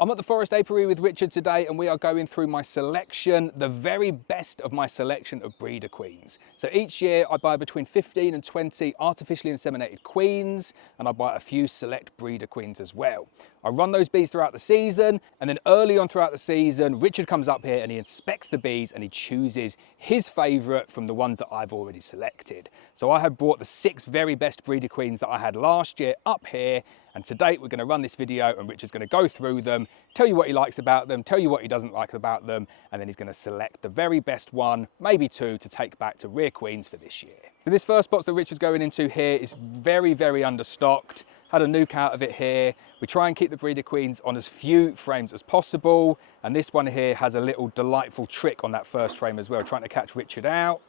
I'm at the forest apiary with Richard today, and we are going through my selection, the very best of my selection of breeder queens. So each year I buy between 15 and 20 artificially inseminated queens, and I buy a few select breeder queens as well. I run those bees throughout the season, and then early on throughout the season, Richard comes up here and he inspects the bees and he chooses his favourite from the ones that I've already selected. So I have brought the 6 very best breeder queens that I had last year up here, and today we're going to run this video and Richard's going to go through them, tell you what he likes about them, tell you what he doesn't like about them, and then he's going to select the very best one, maybe 2, to take back to rear queens for this year. So this first box that Richard's going into here is very, very understocked. Had a nuke out of it here. We try and keep the breeder queens on as few frames as possible, and this one here has a little delightful trick on that first frame as well, trying to catch Richard out.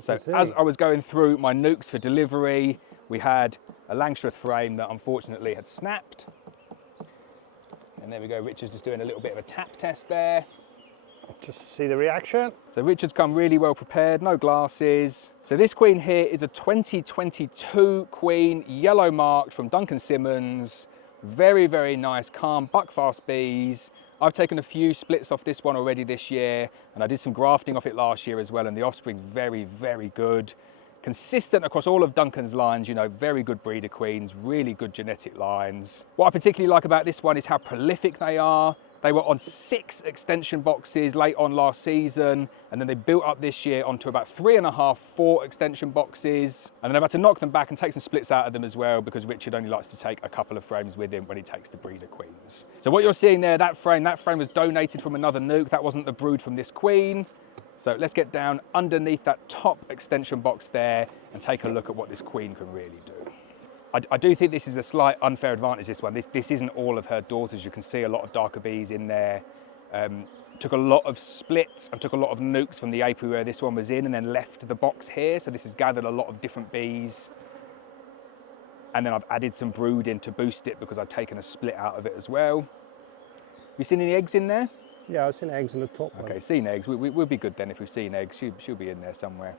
So as I was going through my nukes for delivery, we had a Langstroth frame that unfortunately had snapped. And there we go, Richard's just doing a little bit of a tap test there. Just to see the reaction. So Richard's come really well prepared, no glasses. So this queen here is a 2022 queen, yellow marked from Duncan Simmons. Very, very nice, calm, buckfast bees. I've taken a few splits off this one already this year, and I did some grafting off it last year as well, and the offspring's very, very good. Consistent across all of Duncan's lines, you know, very good breeder queens, really good genetic lines. What I particularly like about this one is how prolific they are. They were on 6 extension boxes late on last season, and then they built up this year onto about 3.5, 4 extension boxes. And then I've had to knock them back and take some splits out of them as well, because Richard only likes to take a couple of frames with him when he takes the breeder queens. So what you're seeing there, that frame was donated from another nuke. That wasn't the brood from this queen. So let's get down underneath that top extension box there and take a look at what this queen can really do. I do think this is a slight unfair advantage, this one. This isn't all of her daughters. You can see a lot of darker bees in there. Took a lot of splits and took a lot of nukes from the apiary where this one was in, and then left the box here. So this has gathered a lot of different bees. And then I've added some brood in to boost it because I've taken a split out of it as well. You seen any eggs in there? Yeah, I've seen eggs in the top one. Okay, seen eggs. We'll be good then if we've seen eggs. She'll be in there somewhere.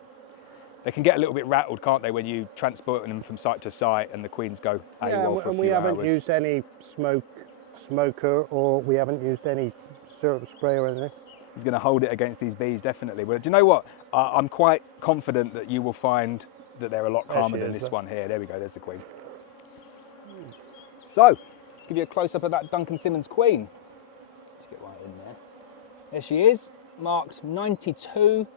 They can get a little bit rattled, can't they, when you transport them from site to site and the queens go AWOL for a few hours. And we haven't used any smoker, or we haven't used any syrup spray or anything. He's going to hold it against these bees, definitely. Well, do you know what? I'm quite confident that you will find that they're a lot calmer than this one here. There we go, there's the queen. So, let's give you a close-up of that Duncan Simmons queen. Let's get right in there. There she is, marked 92,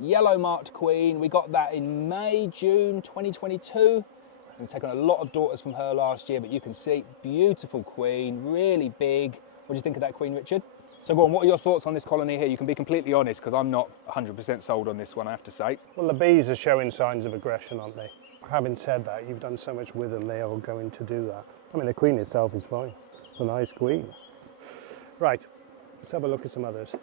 yellow marked queen. We got that in May, June 2022. We've taken a lot of daughters from her last year, but you can see, beautiful queen, really big. What do you think of that queen, Richard? So go on, what are your thoughts on this colony here? You can be completely honest, because I'm not 100% sold on this one, I have to say. Well, the bees are showing signs of aggression, aren't they? Having said that, you've done so much with them, they are going to do that. I mean, the queen itself is fine. It's a nice queen. Right, let's have a look at some others.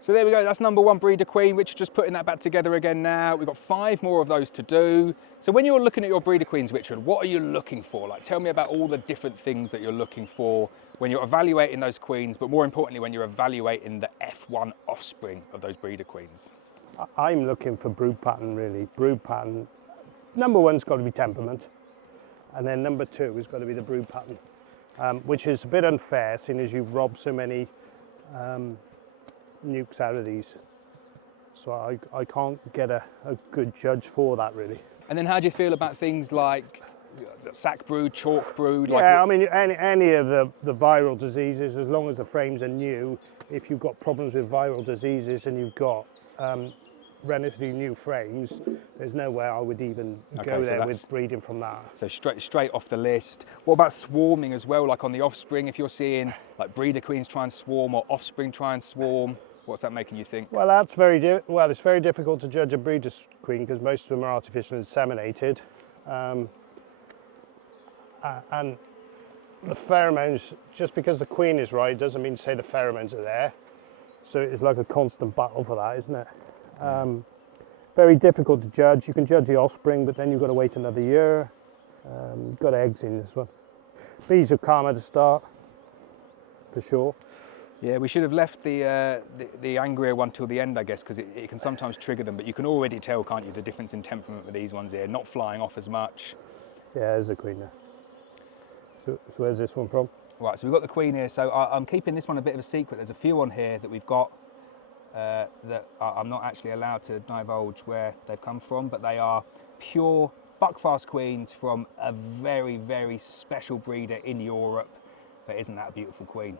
So there we go, that's number 1 breeder queen. Richard just putting that back together again now. We've got 5 more of those to do. So when you're looking at your breeder queens, Richard, what are you looking for? Like, tell me about all the different things that you're looking for when you're evaluating those queens, but more importantly, when you're evaluating the F1 offspring of those breeder queens. I'm looking for brood pattern, really. Brood pattern. Number 1's got to be temperament. And then number 2 has got to be the brood pattern, which is a bit unfair, seeing as you've robbed so many nukes out of these. So I can't get a good judge for that, really. And then how do you feel about things like sack brood, chalk brood? Yeah, I mean, any of the viral diseases, as long as the frames are new, if you've got problems with viral diseases and you've got relatively new frames, there's no way I would even go there with breeding from that. So straight off the list. What about swarming as well, like on the offspring? If you're seeing like breeder queens try and swarm or offspring try and swarm, what's that making you think? Well, that's it's very difficult to judge a breeder's queen because most of them are artificially inseminated. And the pheromones, just because the queen is right, doesn't mean to say the pheromones are there. So it's like a constant battle for that, isn't it? Very difficult to judge. You can judge the offspring, but then you've got to wait another year. Got eggs in this one. Bees are calm at the start, for sure. Yeah, we should have left the angrier one till the end, I guess, because it can sometimes trigger them, but you can already tell, can't you, the difference in temperament with these ones here, not flying off as much. Yeah, there's a queen there. So where's this one from? Right, so we've got the queen here. So I'm keeping this one a bit of a secret. There's a few on here that we've got that I'm not actually allowed to divulge where they've come from, but they are pure buckfast queens from a very, very special breeder in Europe. But isn't that a beautiful queen?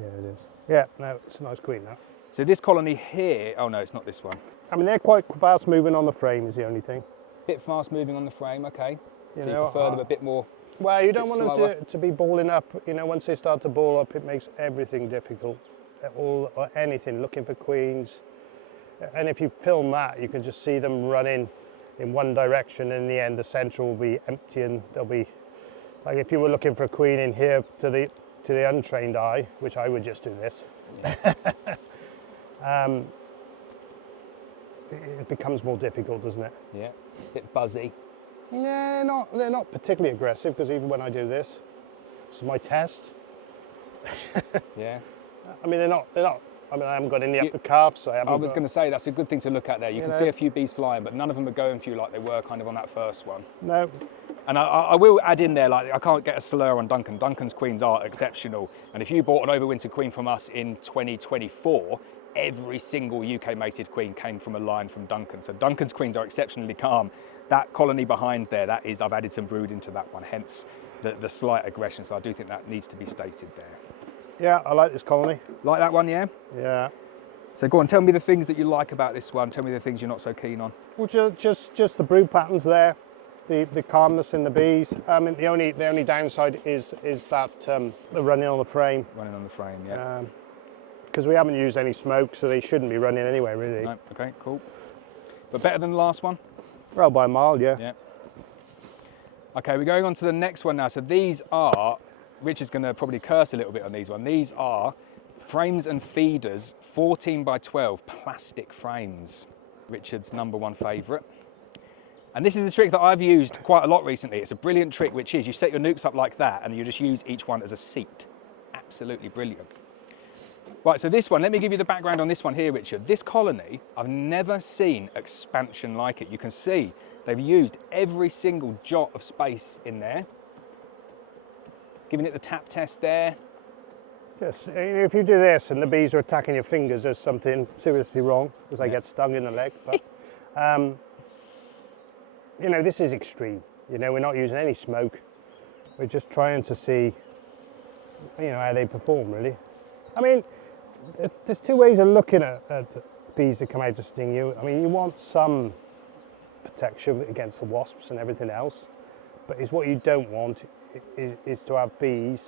Yeah, it is. Yeah, no, it's a nice queen now. So this colony here, oh no, it's not this one. I mean, they're quite fast moving on the frame is the only thing. Bit fast moving on the frame, okay. You So know, you prefer them a bit more. Well, you don't want slower. them to be balling up. You know, once they start to ball up, it makes everything difficult. Or anything, looking for queens. And if you film that, you can just see them running in one direction. In the end, the centre will be empty, and there'll be, like if you were looking for a queen in here to the untrained eye, which I would just do this. Yeah. It becomes more difficult, doesn't it? Yeah, a bit buzzy. Yeah, they're not particularly aggressive, because even when I do this is my test. Yeah. I mean, they're not. I mean, I haven't got any upper calves. I was going to say that's a good thing to look at there. You can see a few bees flying, but none of them are going for you like they were kind of on that first one. No. And I will add in there, like I can't get a slur on Duncan. Duncan's queens are exceptional. And if you bought an overwinter queen from us in 2024, every single UK mated queen came from a line from Duncan. So Duncan's queens are exceptionally calm. That colony behind there, that is, I've added some brood into that one, hence the slight aggression. So I do think that needs to be stated there. Yeah, I like this colony. Like that one, yeah? Yeah. So go on, tell me the things that you like about this one. Tell me the things you're not so keen on. Well, just the brood patterns there, the calmness in the bees. I mean, the only downside is that the running on the frame. Running on the frame, yeah. Because we haven't used any smoke, so they shouldn't be running anyway, really. No, okay, cool. But better than the last one? Well, by a mile, yeah. Yeah. Okay, we're going on to the next one now. So these are, Richard's going to probably curse a little bit on these one. These are frames and feeders, 14 by 12 plastic frames. Richard's #1 favourite. And this is a trick that I've used quite a lot recently. It's a brilliant trick, which is you set your nucs up like that and you just use each one as a seat. Absolutely brilliant. Right, so this one, let me give you the background on this one here, Richard. This colony, I've never seen expansion like it. You can see they've used every single jot of space in there. Giving it the tap test there. Yes, if you do this and the bees are attacking your fingers, there's something seriously wrong, because they get stung in the leg. But, you know, this is extreme. You know, we're not using any smoke. We're just trying to see, you know, how they perform, really. I mean, there's two ways of looking at bees that come out to sting you. I mean, you want some protection against the wasps and everything else, but it's what you don't want is to have bees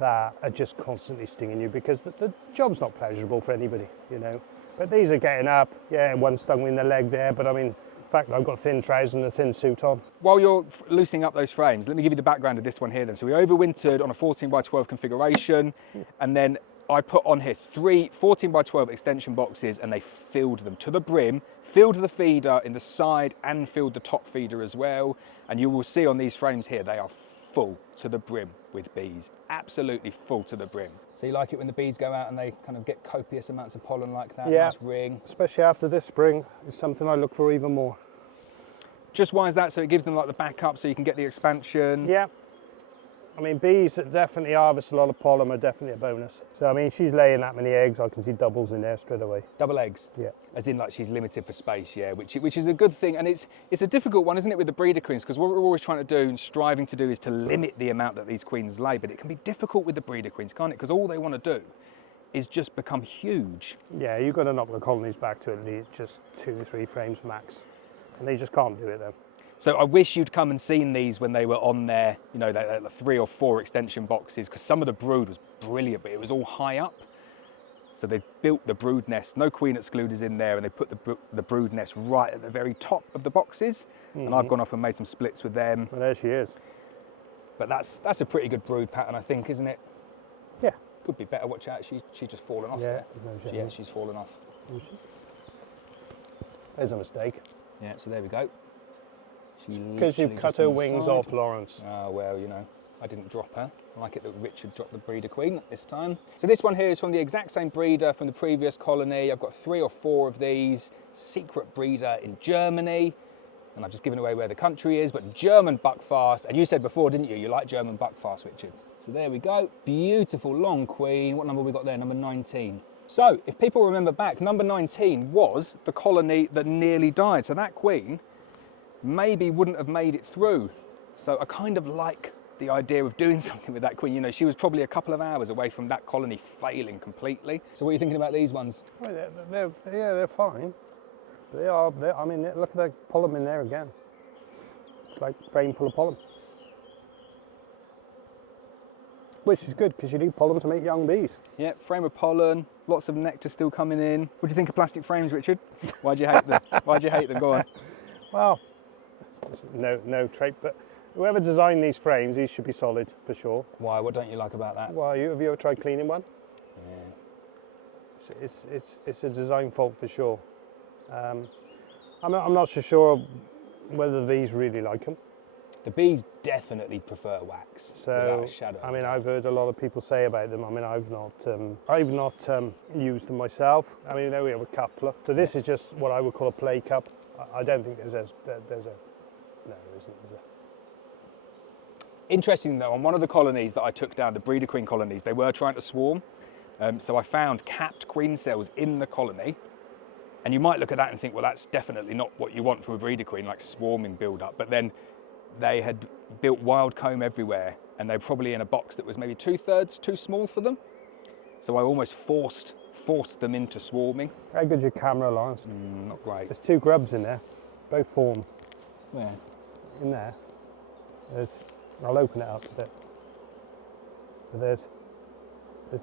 that are just constantly stinging you, because the job's not pleasurable for anybody, you know. But these are getting up. Yeah, one stung me in the leg there, but I mean, in fact, I've got thin trousers and a thin suit on. While you're loosening up those frames, let me give you the background of this one here then. So we overwintered on a 14 by 12 configuration, and then I put on here 3 14 by 12 extension boxes, and they filled them to the brim, filled the feeder in the side and filled the top feeder as well. And you will see on these frames here, they are full to the brim with bees, absolutely full to the brim. So you like it when the bees go out and they kind of get copious amounts of pollen like that? Yeah, nice ring. Especially after this spring, it's something I look for even more. Just why is that? So it gives them like the backup so you can get the expansion? Yeah. I mean, bees that definitely harvest a lot of pollen are definitely a bonus. So, I mean, she's laying that many eggs, I can see doubles in there straight away. Double eggs? Yeah. As in, like, she's limited for space, yeah, which is a good thing. And it's a difficult one, isn't it, with the breeder queens? Because what we're always trying to do and striving to do is to limit the amount that these queens lay. But it can be difficult with the breeder queens, can't it? Because all they want to do is just become huge. Yeah, you've got to knock the colonies back to at least just 2 or 3 frames max. And they just can't do it, though. So I wish you'd come and seen these when they were on their, you know, the 3 or 4 extension boxes, because some of the brood was brilliant, but it was all high up. So they built the brood nest, no queen excluders in there, and they put the brood nest right at the very top of the boxes. And I've gone off and made some splits with them. Well, there she is. But that's a pretty good brood pattern, I think, isn't it? Yeah. Could be better. Watch out, she's just fallen off Yeah, there. no, She's fallen off. There's a mistake. Yeah, so there we go. Because you've cut her wings off, Lawrence. Oh, well, you know, I didn't drop her. I like it that Richard dropped the breeder queen this time. So this one here is from the exact same breeder from the previous colony. I've got 3 or 4 of these. Secret breeder in Germany. And I've just given away where the country is, but German buckfast. And you said before, didn't you? You like German buckfast, Richard. So there we go, beautiful long queen. What number we got there? Number 19. So if people remember back, number 19 was the colony that nearly died. So that queen maybe wouldn't have made it through. So I kind of like the idea of doing something with that queen. You know, she was probably a couple of hours away from that colony failing completely. So what are you thinking about these ones? Well, they're fine. I mean, look at the pollen in there again. It's like a frame full of pollen. Which is good, because you need pollen to make young bees. Yeah, frame of pollen, lots of nectar still coming in. What do you think of plastic frames, Richard? Why do you hate them? Why do you hate them? Go on. Well, no trait, but whoever designed these frames, these should be solid for sure. Why? What don't you like about that? Well, have you ever tried cleaning one? Yeah. It's a design fault for sure. I'm not so sure whether the bees really like them. The bees definitely prefer wax. So, without a shadow. I mean, I've heard a lot of people say about them. I mean, I've not used them myself. I mean, there we have a coupler. So this is just what I would call a play cup. I don't think there's a, no, there isn't. Interesting though, on one of the colonies that I took down, the breeder queen colonies, they were trying to swarm. So I found capped queen cells in the colony. And you might look at that and think, well, that's definitely not what you want from a breeder queen, like swarming build up. But then they had built wild comb everywhere, and they're probably in a box that was maybe 2/3 too small for them. So I almost forced them into swarming. How good's your camera, Lawrence? Not great. There's 2 grubs in there, both formed. Where? In there. I'll open it up a bit. So there's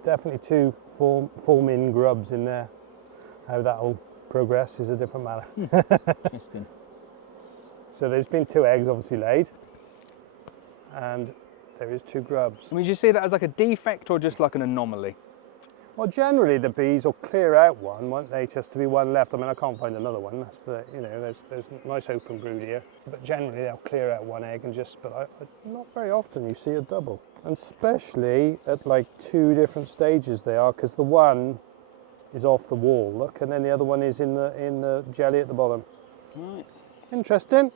definitely 2 forming grubs in there. How that'll progress is a different matter. Interesting. So there's been 2 eggs obviously laid, and there is 2 grubs. I mean, did you see that as like a defect or just like an anomaly? Well, generally the bees will clear out one, won't they? Just to be one left. I mean, I can't find another one. But you know, there's a nice open brood here. But generally they'll clear out one egg and just. But not very often you see a double, and especially at like 2 different stages they are, because the one is off the wall. Look, and then the other one is in the jelly at the bottom. Right. Interesting.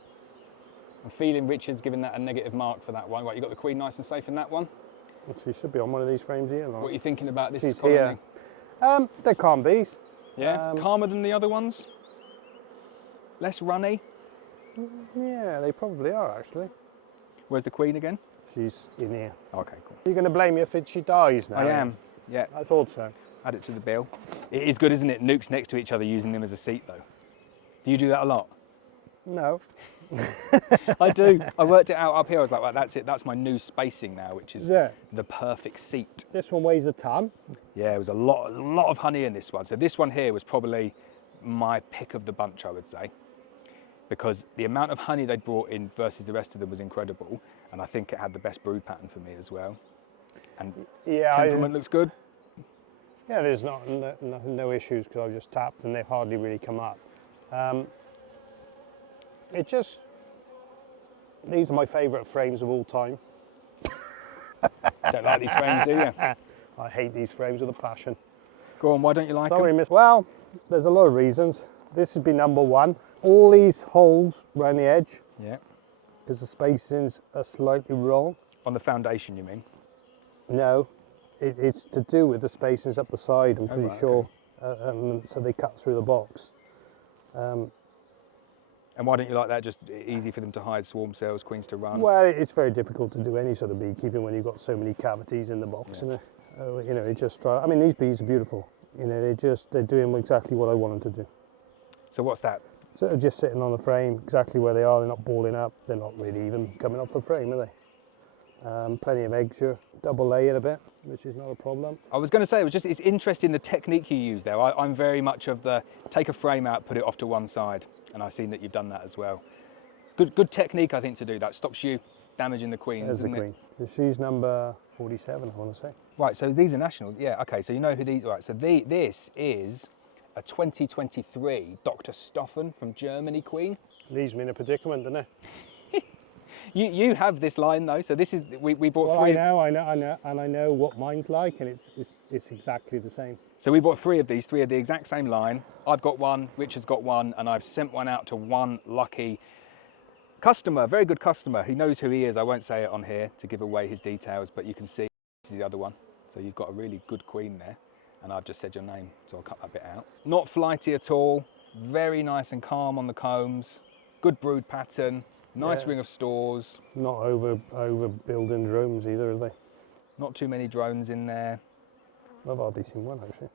I'm feeling Richard's giving that a negative mark for that one. Right, you got the queen nice and safe in that one. She should be on one of these frames here. What are you thinking about this She's colony? Here. They're calm bees. Yeah, calmer than the other ones? Less runny? Yeah, they probably are actually. Where's the queen again? She's in here. Okay, cool. You're going to blame me if she dies now? I am, yeah. I thought so. Add it to the bill. It is good, isn't it? Nucs next to each other using them as a seat though. Do you do that a lot? No. I do. I worked it out up here. I was like, well, that's it. That's my new spacing now, which is the perfect seat. This one weighs a ton. Yeah, it was a lot of honey in this one. So this one here was probably my pick of the bunch, I would say, because the amount of honey they'd brought in versus the rest of them was incredible, and I think it had the best brood pattern for me as well. And temperament looks good. Yeah, there's no issues because I've just tapped and they've hardly really come up. These are my favourite frames of all time. Don't like these frames, do you? I hate these frames with a passion. Go on, why don't you like them? Sorry, miss. Well, there's a lot of reasons. This would be number 1. All these holes around the edge. Yeah. Because the spacings are slightly wrong. On the foundation, you mean? No, it's to do with the spacings up the side, I'm pretty sure. Okay. So they cut through the box. And why don't you like that? Just easy for them to hide swarm cells, queens to run? Well, it's very difficult to do any sort of beekeeping when you've got so many cavities in the box. Yeah. And you know, it just I mean, these bees are beautiful. You know, they're doing exactly what I want them to do. So what's that? So they're just sitting on the frame exactly where they are. They're not balling up. They're not really even coming off the frame, are they? Plenty of eggs here. Double lay it a bit, which is not a problem. I was going to say, it's interesting the technique you use there. I'm very much of the take a frame out, put it off to one side. And I've seen that you've done that as well. Good technique, I think, to do that. Stops you damaging the queens. There's the queen. She's number 47, I want to say. Right, so these are nationals. Yeah, okay, so you know who these are. Right, so this is a 2023 Dr. Stoffen from Germany queen. Leaves me in a predicament, doesn't it? You have this line though, so this is, we bought 3. I know, and I know what mine's like, and it's exactly the same. So we bought 3 of these, 3 of the exact same line. I've got one, Richard's got one, and I've sent one out to one lucky customer, very good customer. He knows who he is. I won't say it on here to give away his details, but you can see This is the other one. So you've got a really good queen there. And I've just said your name, so I'll cut that bit out. Not flighty at all. Very nice and calm on the combs. Good brood pattern. Nice ring of stores. Not over building drones either, are they? Not too many drones in there. I've hardly seen one actually.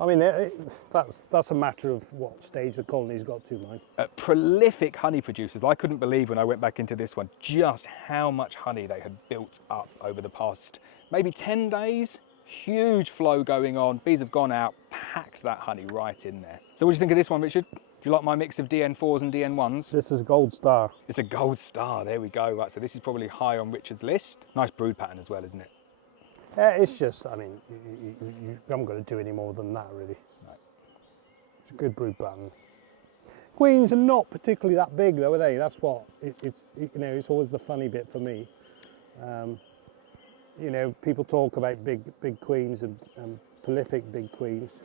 I mean, that's a matter of what stage the colony's got to, Mike. Prolific honey producers. I couldn't believe when I went back into this one just how much honey they had built up over the past maybe 10 days. Huge flow going on. Bees have gone out, packed that honey right in there. So what do you think of this one, Richard? Do you like my mix of DN4s and DN1s? This is Gold Star. It's a Gold Star, there we go. Right, so this is probably high on Richard's list. Nice brood pattern as well, isn't it? It's just, I mean, you haven't got to do any more than that, really. No. It's a good brood pattern. Queens are not particularly that big, though, are they? That's what it's always the funny bit for me. You know, people talk about big queens and prolific big queens.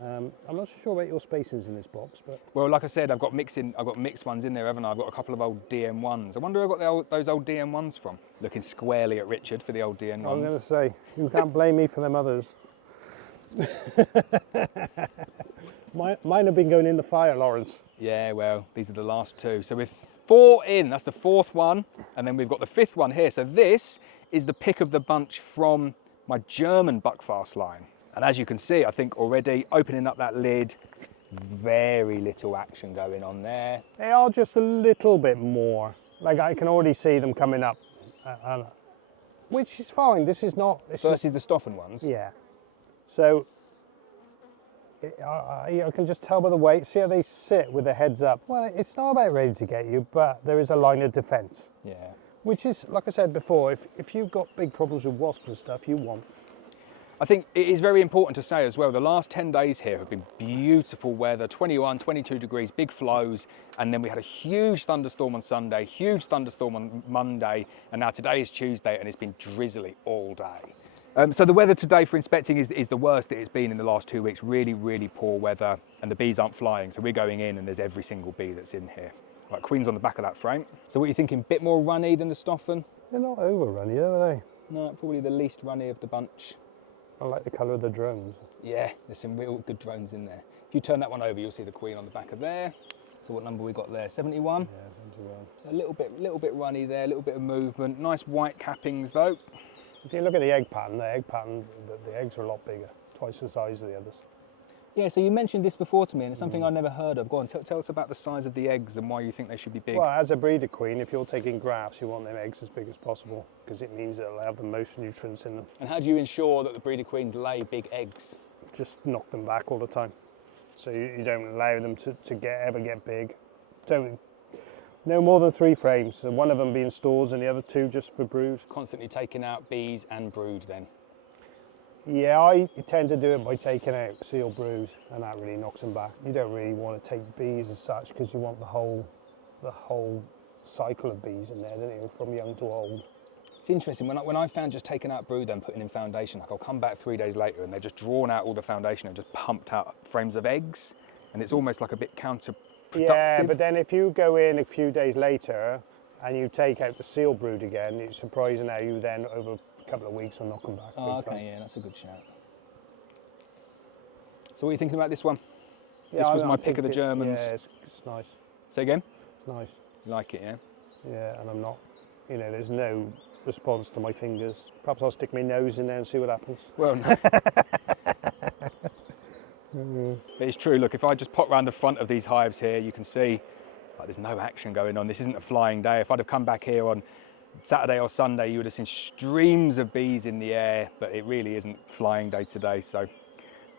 I'm not so sure about your spacings in this box, but well, like I said, I've got mixed ones in there, haven't I? I've got a couple of old DN1s. I wonder where I got those old DN1s from. Looking squarely at Richard for the old DN1s. I'm going to say you can't blame me for them others. Mine have been going in the fire, Lawrence. Yeah, well, these are the last two. So with 4 in, that's the 4th one, and then we've got the 5th one here. So this is the pick of the bunch from my German buckfast line. And as you can see, I think already opening up that lid, very little action going on there. They are just a little bit more. Like I can already see them coming up, which is fine. This is not... Versus the Stoffen ones? Yeah. So I can just tell by the weight. See how they sit with their heads up. Well, it's not about ready to get you, but there is a line of defence. Yeah. Which is, like I said before, if you've got big problems with wasps and stuff, you want. I think it is very important to say as well, the last 10 days here have been beautiful weather, 21, 22 degrees, big flows, and then we had a huge thunderstorm on Sunday, huge thunderstorm on Monday, and now today is Tuesday and it's been drizzly all day. So the weather today for inspecting is the worst that it's been in the last 2 weeks, really, really poor weather, and the bees aren't flying, so we're going in and there's every single bee that's in here. Right, queen's on the back of that frame. So what are you thinking, bit more runny than the Stoffen? They're not over runny, though, are they? No, probably the least runny of the bunch. I like the colour of the drones. Yeah, there's some real good drones in there. If you turn that one over, you'll see the queen on the back of there. So what number we got there? 71? Yeah, 71. So a little bit runny there, a little bit of movement. Nice white cappings though. If you look at the egg pattern, the eggs are a lot bigger, twice the size of the others. Yeah, so you mentioned this before to me, and it's something I've never heard of. Go on, tell us about the size of the eggs and why you think they should be big. Well, as a breeder queen, if you're taking grafts, you want them eggs as big as possible because it means they'll have the most nutrients in them. And how do you ensure that the breeder queens lay big eggs? Just knock them back all the time. So you don't allow them to ever get big. No more than 3 frames, so one of them being stores and the other 2 just for brood. Constantly taking out bees and brood then? Yeah, I tend to do it by taking out seal brood, and that really knocks them back. You don't really want to take bees as such because you want the whole cycle of bees in there, don't you, from young to old. It's interesting, when I found just taking out brood and putting in foundation, like I'll come back 3 days later and they've just drawn out all the foundation and just pumped out frames of eggs, and it's almost like a bit counterproductive. Yeah, but then if you go in a few days later and you take out the seal brood again, it's surprising how you then over a couple of weeks will knock them back. Oh, okay, yeah, that's a good shout. So what are you thinking about this one? Yeah, this was my pick of the Germans. Yeah, it's nice. Say again? It's nice. You like it, yeah? Yeah, and I'm not, there's no response to my fingers. Perhaps I'll stick my nose in there and see what happens. Well, no. But it's true, look, if I just pop around the front of these hives here, you can see like, there's no action going on. This isn't a flying day. If I'd have come back here on Saturday or Sunday, you would have seen streams of bees in the air, but it really isn't flying day today. So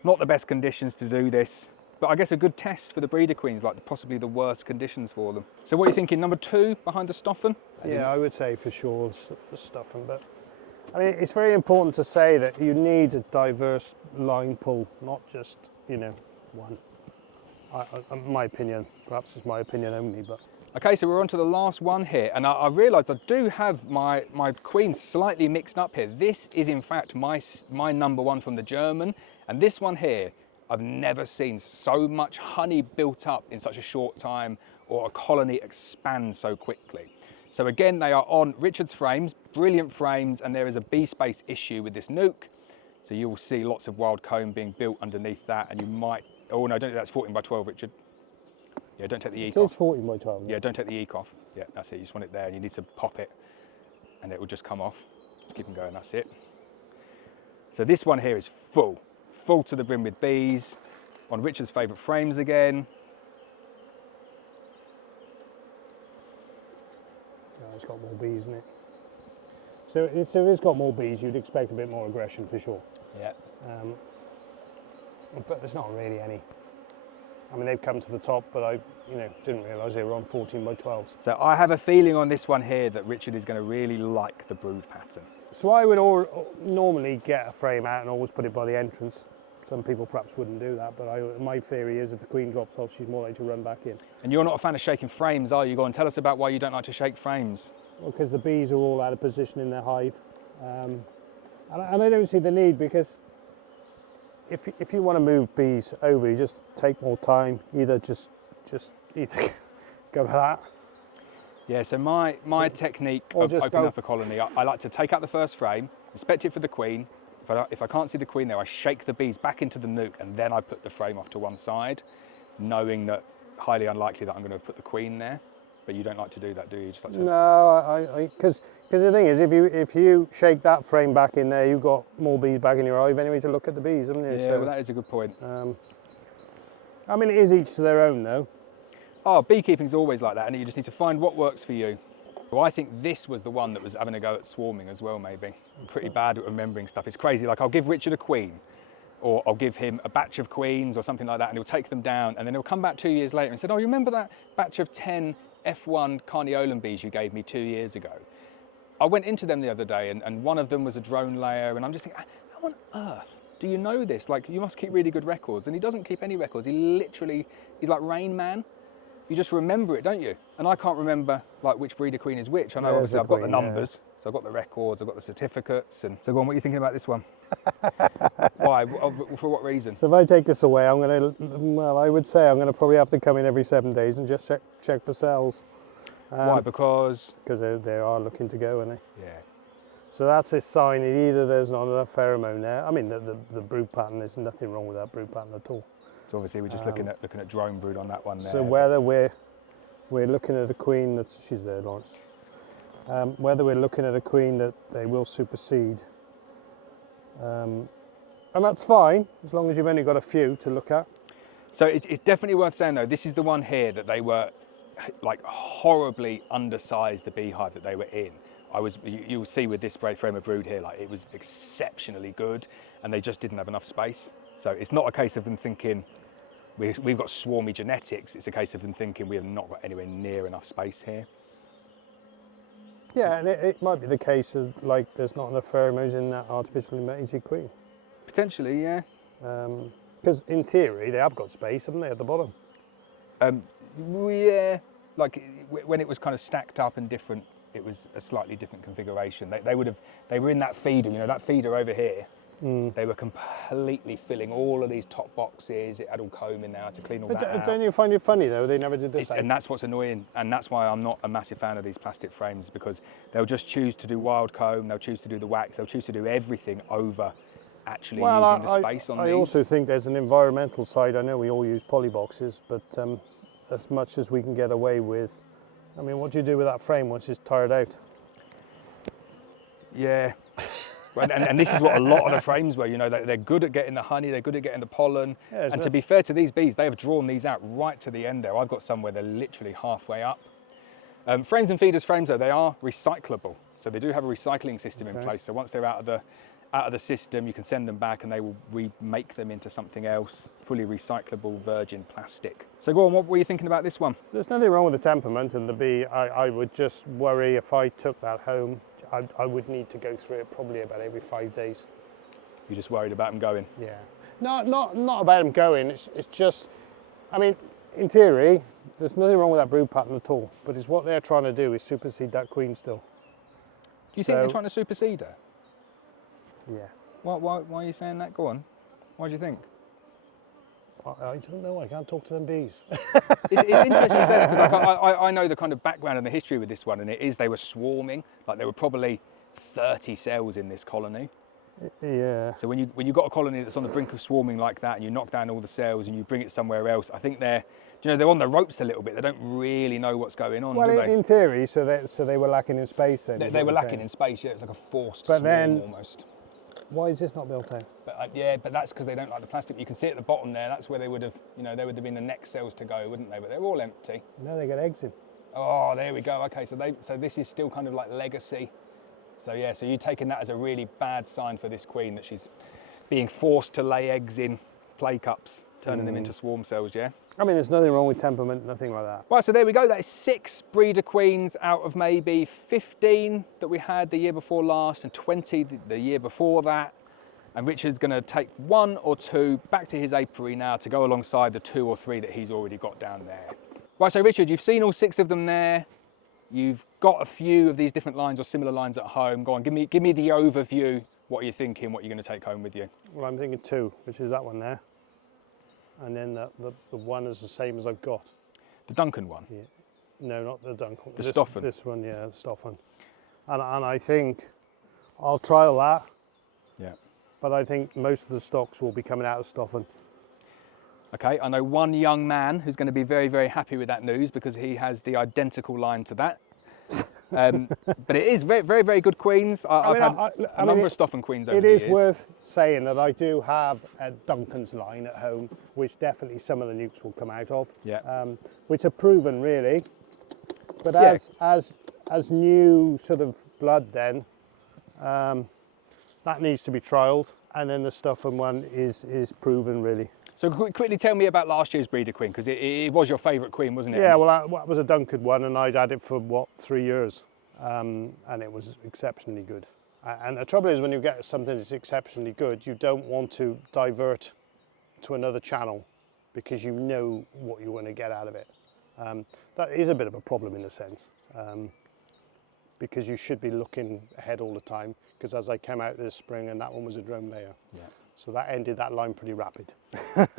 not the best conditions to do this, but I guess a good test for the breeder queens, like possibly the worst conditions for them. So what are you thinking, number 2 behind the Stoffen? Yeah, I would say for sure the Stoffen, but I mean, it's very important to say that you need a diverse line pool, not just, one. My opinion, perhaps it's my opinion only, but. Okay, so we're on to the last one here, and I realised I do have my queens slightly mixed up here. This is in fact my number 1 from the German, and this one here, I've never seen so much honey built up in such a short time or a colony expand so quickly. So again, they are on Richard's frames, brilliant frames, and there is a bee space issue with this nuc. So you'll see lots of wild comb being built underneath that, and you might, oh no, don't do that, it's 14 by 12, Richard. Yeah, don't take the eek off. It's 14 by 12. Yeah, don't take the eek off. Yeah, that's it, you just want it there, and you need to pop it, and it will just come off. Just keep them going, that's it. So this one here is full to the brim with bees, on Richard's favourite frames again. Oh, it's got more bees in it. So if it's got more bees, you'd expect a bit more aggression for sure. Yeah. But there's not really any. I mean, they've come to the top, but I, didn't realise they were on 14 by 12s. So I have a feeling on this one here that Richard is going to really like the brood pattern. So I would normally get a frame out and always put it by the entrance. Some people perhaps wouldn't do that, but my theory is if the queen drops off, she's more likely to run back in. And you're not a fan of shaking frames, are you? Go on, tell us about why you don't like to shake frames. Well, because the bees are all out of position in their hive. And I don't see the need, because if you want to move bees over, you just take more time, either just either go for that. Yeah, so my technique of opening up a colony, I like to take out the first frame, inspect it for the queen. If I can't see the queen there, I shake the bees back into the nuc, and then I put the frame off to one side, knowing that highly unlikely that I'm going to put the queen there. But you don't like to do that, do you? Just like to... No, because the thing is, if you shake that frame back in there, you've got more bees back in your hive anyway to look at the bees, haven't you? Yeah, so, well, that is a good point. I mean, it is each to their own, though. Oh, beekeeping is always like that, and you just need to find what works for you. Well, I think this was the one that was having a go at swarming as well, maybe. I'm pretty bad at remembering stuff. It's crazy. Like, I'll give Richard a queen, or I'll give him a batch of queens or something like that, and he'll take them down, and then he'll come back 2 years later and say, oh, you remember that batch of 10 F1 carniolan bees you gave me 2 years ago? I went into them the other day, and one of them was a drone layer, and I'm just thinking, how on earth do you know this? Like, you must keep really good records. And he doesn't keep any records. He's like Rain Man. You just remember it, don't you? And I can't remember like which breeder queen is which. I know obviously I've got the numbers, so I've got the records, I've got the certificates. And so go on, what are you thinking about this one? Why? For what reason? So if I take this away, I would say I'm going to probably have to come in every 7 days and just check for cells. Why? Because they are looking to go, aren't they? Yeah. So that's a sign that either there's not enough pheromone there. I mean, the brood pattern, there's nothing wrong with that brood pattern at all. So obviously we're just looking at drone brood on that one there. So whether we're looking at a queen she's there, Lawrence. Whether we're looking at a queen that they will supersede, and that's fine as long as you've only got a few to look at. So it's definitely worth saying though, this is the one here that they were like horribly undersized, the beehive that they were in. You'll see with this frame of brood here, like it was exceptionally good, and they just didn't have enough space. So it's not a case of them thinking we've got swarmy genetics. It's a case of them thinking we have not got anywhere near enough space here. Yeah, and it might be the case of like there's not enough pheromones in that artificially mated queen. Potentially, yeah. Because in theory they have got space, haven't they, at the bottom? Yeah, like when it was kind of stacked up and different, it was a slightly different configuration. They were in that feeder, that feeder over here. They were completely filling all of these top boxes. It had all comb in there to clean all that out. Don't you find it funny though? They never did this. And that's what's annoying, and that's why I'm not a massive fan of these plastic frames, because they'll just choose to do wild comb, they'll choose to do the wax, they'll choose to do everything over actually using the space on these. I also think there's an environmental side. I know we all use poly boxes, but as much as we can get away with, I mean, what do you do with that frame once it's tired out? Yeah. And this is what a lot of the frames were, they're good at getting the honey, they're good at getting the pollen. Yeah, and to be fair to these bees, they have drawn these out right to the end there. I've got some where they're literally halfway up. Frames and feeders frames though, they are recyclable. So they do have a recycling system in place. So once they're out of the system, you can send them back and they will remake them into something else, fully recyclable virgin plastic. So go on, what were you thinking about this one? There's nothing wrong with the temperament and the bee. I would just worry if I took that home, I would need to go through it probably about every 5 days. You're just worried about them going? Yeah. Not about them going. It's just, I mean, in theory, there's nothing wrong with that brood pattern at all. But it's what they're trying to do is supersede that queen still. Do you think they're trying to supersede her? Yeah. Why are you saying that? Go on. Why do you think? I don't know, I can't talk to them bees. It's interesting you say that, because like, I know the kind of background and the history with this one, and it is they were swarming. Like there were probably 30 cells in this colony. Yeah. So when you got a colony that's on the brink of swarming like that, and you knock down all the cells and you bring it somewhere else, I think they're on the ropes a little bit. They don't really know what's going on, Well, do they? in theory, so they were lacking in space then. They were lacking in space. Yeah, it's like a forced But swarm then- almost. Why is this not built in? But yeah, but that's because they don't like the plastic. You can see at the bottom there. That's where they would have, they would have been the next cells to go, wouldn't they? But they're all empty. No, they got eggs in. Oh, there we go. Okay, so this is still kind of like legacy. So yeah, so you're taking that as a really bad sign for this queen, that she's being forced to lay eggs in play cups, turning them into swarm cells. Yeah. I mean, there's nothing wrong with temperament, nothing like that. Right, so there we go. That is 6 breeder queens out of maybe 15 that we had the year before last, and 20 the year before that. And Richard's going to take 1 or 2 back to his apiary now to go alongside the 2 or 3 that he's already got down there. Right, so Richard, you've seen all 6 of them there. You've got a few of these different lines or similar lines at home. Go on, give me the overview. What are you thinking? What you're going to take home with you? Well, I'm thinking 2, which is that one there. And then the one is the same as I've got. The Duncan one? Yeah. No, not the Duncan. The Stoffen? This one, yeah, the Stoffen. And I think I'll trial that. Yeah. But I think most of the stocks will be coming out of Stoffen. Okay, I know one young man who's going to be very, very happy with that news, because he has the identical line to that. But it is very, very, very good queens. I've had a number of Stoffen queens over the years. It is worth saying that I do have a Duncan's line at home, which definitely some of the nukes will come out of. Yeah. Which are proven really. But Yeah. as new sort of blood then, that needs to be trialled. And then the Stoffen one is proven really. So quickly tell me about last year's breeder queen, because it was your favourite queen, wasn't it? Yeah, well, that was a Duncan one, and I'd had it for, 3 years, and it was exceptionally good. And the trouble is, when you get something that's exceptionally good, you don't want to divert to another channel, because you know what you're going to get out of it. That is a bit of a problem in a sense, because you should be looking ahead all the time, because as I came out this spring, and that one was a drone layer. Yeah. So that ended that line pretty rapid.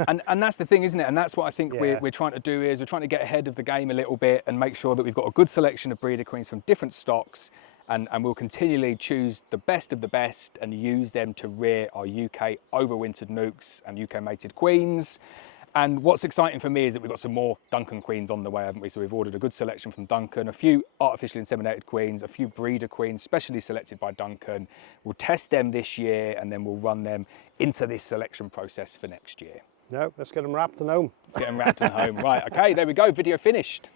and that's the thing, isn't it? And that's what I think we're trying to do, is we're trying to get ahead of the game a little bit and make sure that we've got a good selection of breeder queens from different stocks, and we'll continually choose the best of the best and use them to rear our UK overwintered nucs and UK mated queens. And what's exciting for me is that we've got some more Duncan queens on the way, haven't we? So we've ordered a good selection from Duncan, a few artificially inseminated queens, a few breeder queens, specially selected by Duncan. We'll test them this year, and then we'll run them into this selection process for next year. No, let's get them wrapped and home. Let's get them wrapped and home. Right, okay, there we go, video finished.